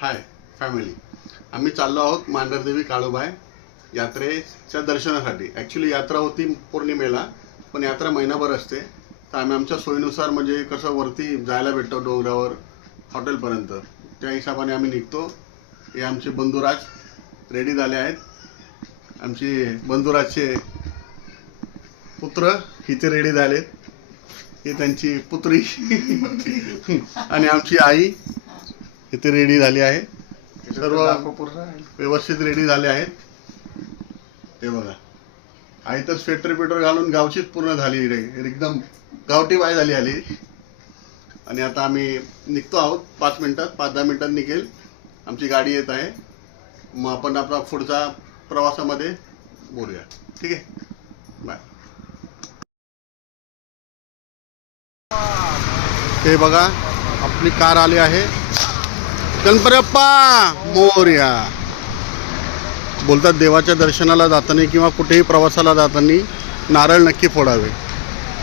Hi family, आम्ही चाललो आहोत मांढरदेवी काळूबाई यात्रेच्या दर्शनासाठी. ॲक्च्युली यात्रा होती पौर्णिमेला, पण यात्रा महिनाभर असते. तर आम्ही आमच्या सोयीनुसार म्हणजे कसं वरती जायला भेटतो डोंगरावर हॉटेलपर्यंत, त्या हिशोबाने आम्ही निघतो. हे आमचे बंधुराज रेडी झाले आहेत. आमचे बंधुराजचे पुत्र इथे रेडी झालेत. हे त्यांची पुत्री आणि आमची आई इथे रेडी झाली आहे. सर्व व्यवस्थित रेडी झाले आहेत. हे बघा, आई तर स्वेटर पेटर घालून गावचीच पूर्ण झाली रे, एकदम गावठी बाय झाली आली. आणि आता आम्ही निघतो आहोत. 5-10 मिनिटात निघेल आमची गाडी येत आहे. मग आपण आपला पुढचा प्रवासामध्ये बोलूया. ठीक आहे, बाय. हे बघा, आपली कार आली आहे. गणपती बाप्पा मोरया. बोलतात देवाच्या दर्शनाला जाताना किंवा कुठेही प्रवासाला जाताना नारळ नक्की फोडावे,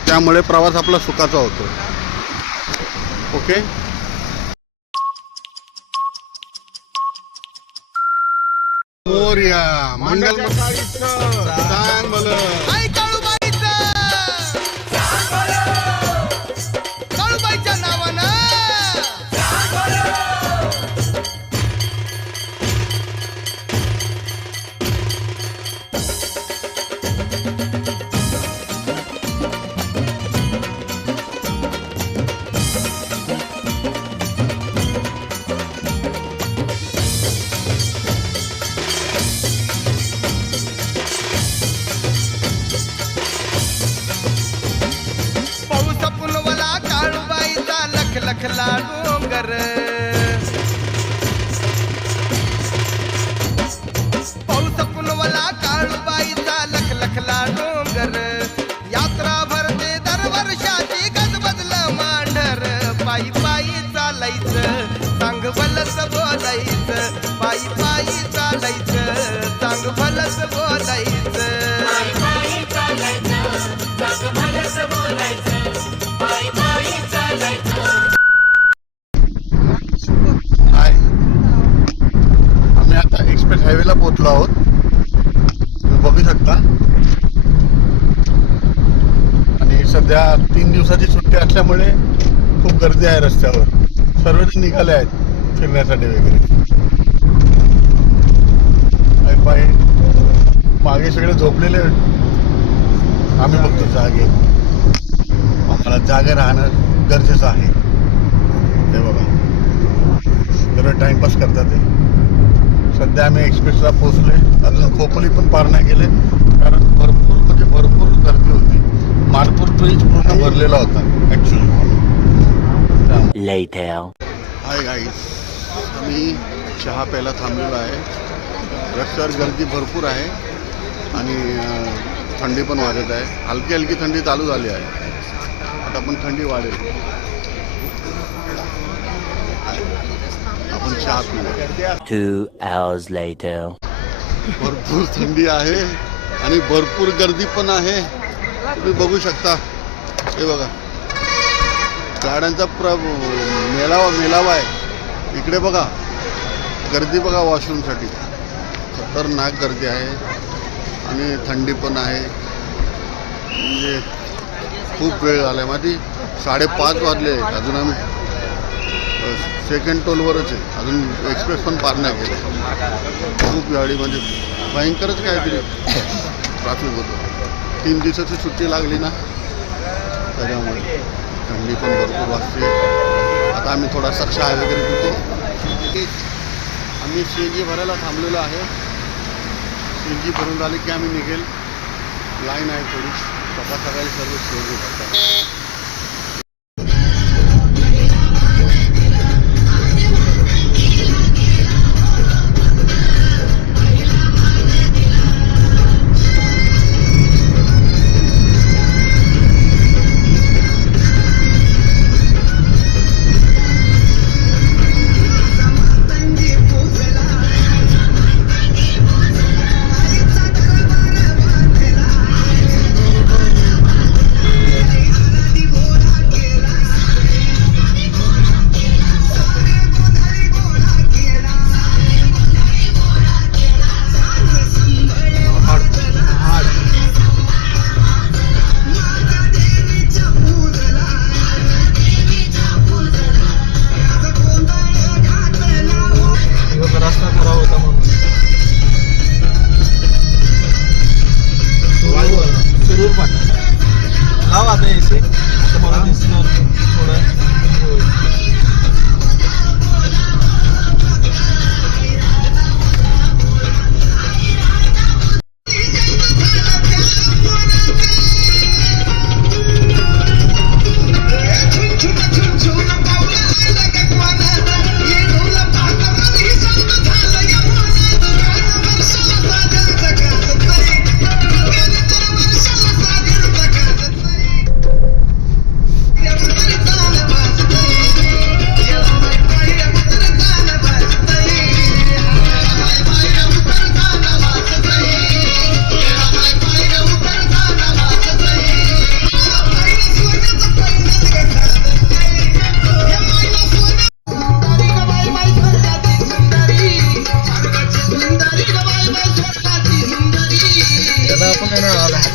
त्यामुळे प्रवास आपला सुखाचा होतो. ओके, मोरया. मंगल सांग भलं. लखला डोंगर पाऊस पुनवला काळूबाईचा लखला डोंगर. यात्रा भरते दरवर्षाची गजबजलं मांढर. पायी पायी चालायचं सांग भलस बोलायचं. पायी पायी चालायचं सांग भलस बोलायचं. एक्सप्रेस हायवेला पोहोचलो आहोत. तुम्ही बघू शकता. आणि सध्या 3 दिवसाची सुट्टी असल्यामुळे खूप गर्दी आहे रस्त्यावर. सर्वजण निघाले आहेत फिरण्यासाठी वगैरे. पाय मागे सगळे झोपलेले. आम्ही बघतो जागे. आम्हाला जागे राहणं गरजेचं आहे. हे बघा, जरा टाइमपास करतात ते. सध्या आम्ही एक्सप्रेसला पोहोचलोय. अजून खोपोली पण पार नाही गेले, कारण भरपूर गर्दी होती. मालपूर ब्रिज पूर्ण भरलेला होता ॲक्च्युली. हाय गाईज, आम्ही चहा प्यायला थांबलेलो आहे. रस्त्यावर गर्दी भरपूर आहे आणि थंडी पण वाजत आहे. हलकी थंडी चालू झाली आहे. आता पण थंडी वाढेल. आपण चहा पिऊया. 2 hours later. भरपूर थंडी आहे आणि भरपूर गर्दी पण आहे. तुम्ही बघू शकता. हे बघा, गाड्यांचा मेलावा आहे. इकडे बघा गर्दी बघा, वॉशरूमसाठी खतरनाक गर्दी आहे. आणि थंडी पण आहे. म्हणजे खूप वेळ झाला आहे. माझी 5:30 वाजले. अजून आम्ही सेकंड टोलवरच आहे. अजून एक्सप्रेस पण पार नाही केलं. खूप गाडी म्हणजे भयंकरच काहीतरी ट्रॅफिक होतं. 3 दिवसाची सुट्टी लागली ना, त्याच्यामुळे थंडी पण भरपूर वाजते. आता आम्ही थोडासा चहा वगैरे पितो. आम्ही CNG भरायला थांबलेलो आहे. CNG भरून झाली की आम्ही निघेल. लाईन आहे थोडी. सकाळी सर्व CNG भरतात.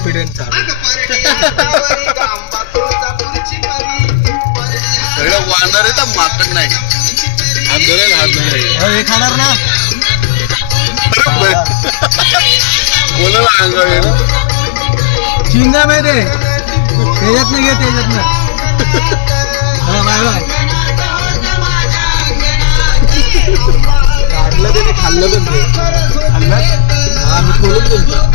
कॉन्फिडन्स सगळं वाढणार आहे तर माकड नाही. हात धरेल हात धरेल हे खाणार ना कोणाला अंगावर आहे ना. चिंगा माहिती त्याच्यात नाही घे त्याच्यात ना काढलं त्याने खाल्लं पण ते खाल्लं हा मी खोलून बोलतो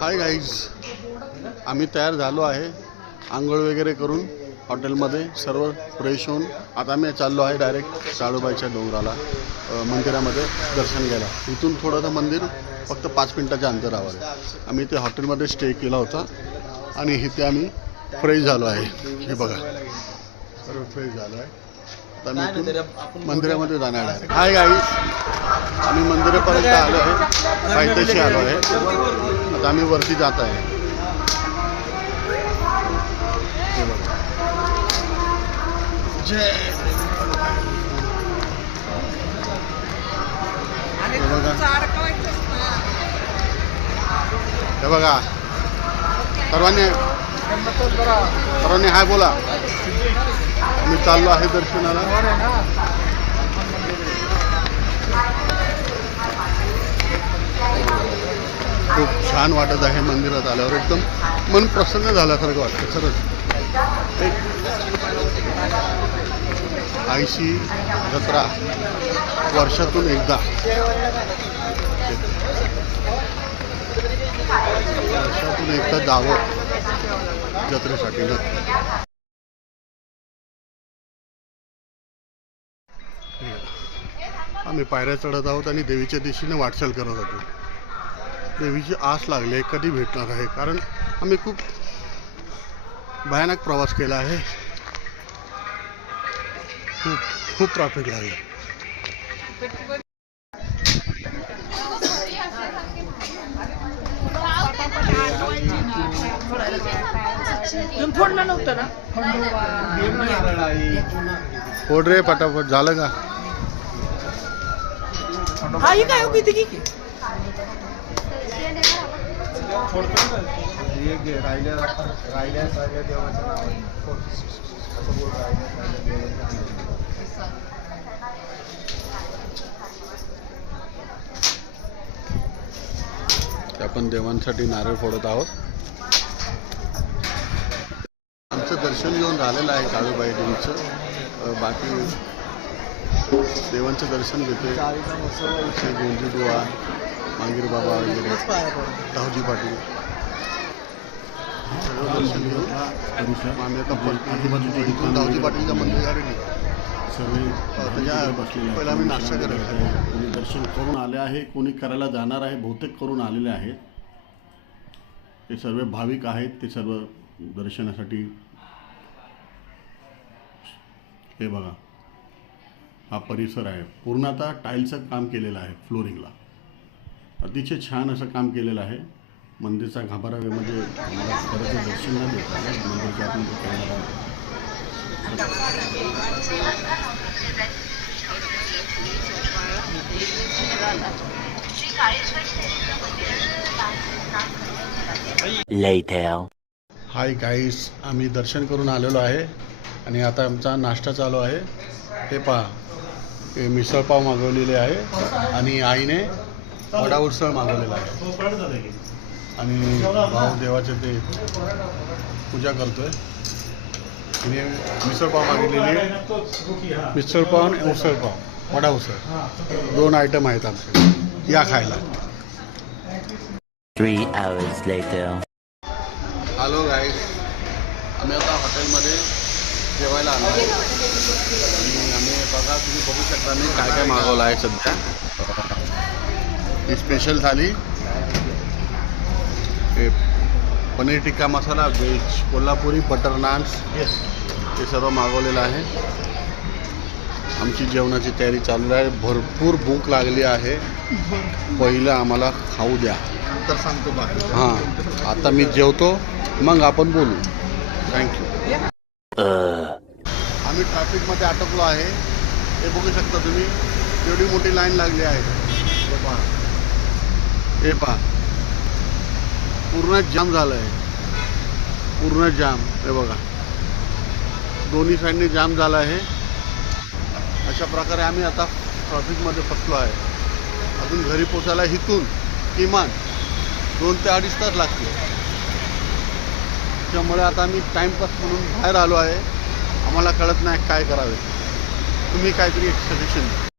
हाय गाईज, आम्ही तयार झालो आहे. आंघोळ वगैरे करून हॉटेलमध्ये सर्व फ्रेश होऊन आता आम्ही चाललो आहे डायरेक्ट काळूबाईच्या डोंगराला मंदिरामध्ये दर्शन घ्यायला. इथून थोडंसं मंदिर फक्त 5 मिनिटाच्या अंतरावर आहे. आम्ही ते हॉटेलमध्ये स्टे केला होता आणि इथे आम्ही फ्रेश झालो आहे. हे बघा सर्व फ्रेश झालो आहे. आता मी इथून मंदिरामध्ये जाणार आहे. हाय गाईज, आम्ही मंदिरापर्यंत आलो आहे, पायथ्याशी आलो आहे. आता आम्ही वरती जात आहे. हे बघा जय हे बघा सर्वांनी हाय बोला. आम्ही चाललो आहे दर्शनाला. खूप छान वाटत आहे मंदिरात आल्यावर. एकदम मन प्रसन्न झाल्यासारखं वाटतं खरंच. एक आईची जत्रा वर्षातून एकदा, वर्षातून एकदा जावं जत्रेसाठी ना. आम्ही पायऱ्या चढत आहोत आणि देवीच्या दिशेने वाटचाल करत होतो. देवीची आस लागली आहे कधी भेटणार आहे, कारण आम्ही खूप भयानक प्रवास केला आहे. खूप ट्रॅफिक लागलं. फोड रे पटापट. झालं का? आपण देवांसाठी नारळ फोडत आहोत. आमचं दर्शन घेऊन झालेलं आहे काळूबाई देवीचं. बाकी देवांचं दर्शन घेतोय. असे गोंजी बुवा, मांगीर बाबा वगैरे, तावजी पाटील सगळं दर्शन घेऊन आम्ही आता इथून तावजी पाटीलच्या मंदिराकडे निघतो. पहिला आम्ही नाश्ता करायला. कोणी दर्शन करून आले आहे, कोणी करायला जाणार आहे. बहुतेक करून आलेले आहेत. ते सर्व भाविक आहेत. ते सर्व दर्शनासाठी. हे बघा हा परिसर आहे. पूर्ण आता टाईलचं काम केलेलं आहे. फ्लोरिंगला अतिशय छान असं काम केलेलं आहे. मंदिरचा गाभारा म्हणजे आम्हाला खरंच दर्शन नाही देत आहे. मंदिरच्या आपण Later. हाय गाईस, आम्ही दर्शन करून आलेलो आहे आणि आता आमचा नाश्ता चालू आहे. हे पहा, हे मिसळपाव मागवलेले आहे आणि आईने वडा उसळ मागवलेला आहे. आणि भाऊ देवाचे ते पूजा करतोय. आणि मिसळपाव मागवलेली आहे. मिसळपाव आणि उसळपाव वडा उसळ 2 आयटम आहेत आमचे, या खायला. 3 hours later. हॅलो गाईस, आम्ही आता हॉटेलमध्ये जेवायला आलो आहे आणि आम्ही बघा, तुम्ही बघू शकता मी काय काय मागवलं आहे सध्या. ही स्पेशल थाली, हे paneer tikka masala, veg Kolhapuri, butter naans, हे सर्व मागवलेलं आहे. आमची जेवणाची तयारी चालू आहे. भरपूर भूक लागली आहे. पहिलं आम्हाला खाऊ द्या, तर सांगतो बाकी. हां. आता मी जेवतो, मग आपण बोलू. थँक्यू. आम्ही ट्रॅफिकमध्ये अटकलो आहे. हे बघू शकता तुम्ही, एवढी मोठी लाईन लागली आहे. हे पहा, पूर्ण जाम झालं आहे, पूर्ण जाम. हे बघा, दोन्ही साईडने जाम झालं आहे. अशा प्रकारे आम्ही आता ट्रॅफिकमध्ये फसलो आहे. अजून घरी पोचायला इथून किमान 2 ते 2.5 तास लागतील. त्यामुळे आता आम्ही टाईमपास म्हणून बाहेर आलो आहे. आम्हाला कळत नाही काय करावे. तुम्ही काहीतरी एक सजेशन द्या.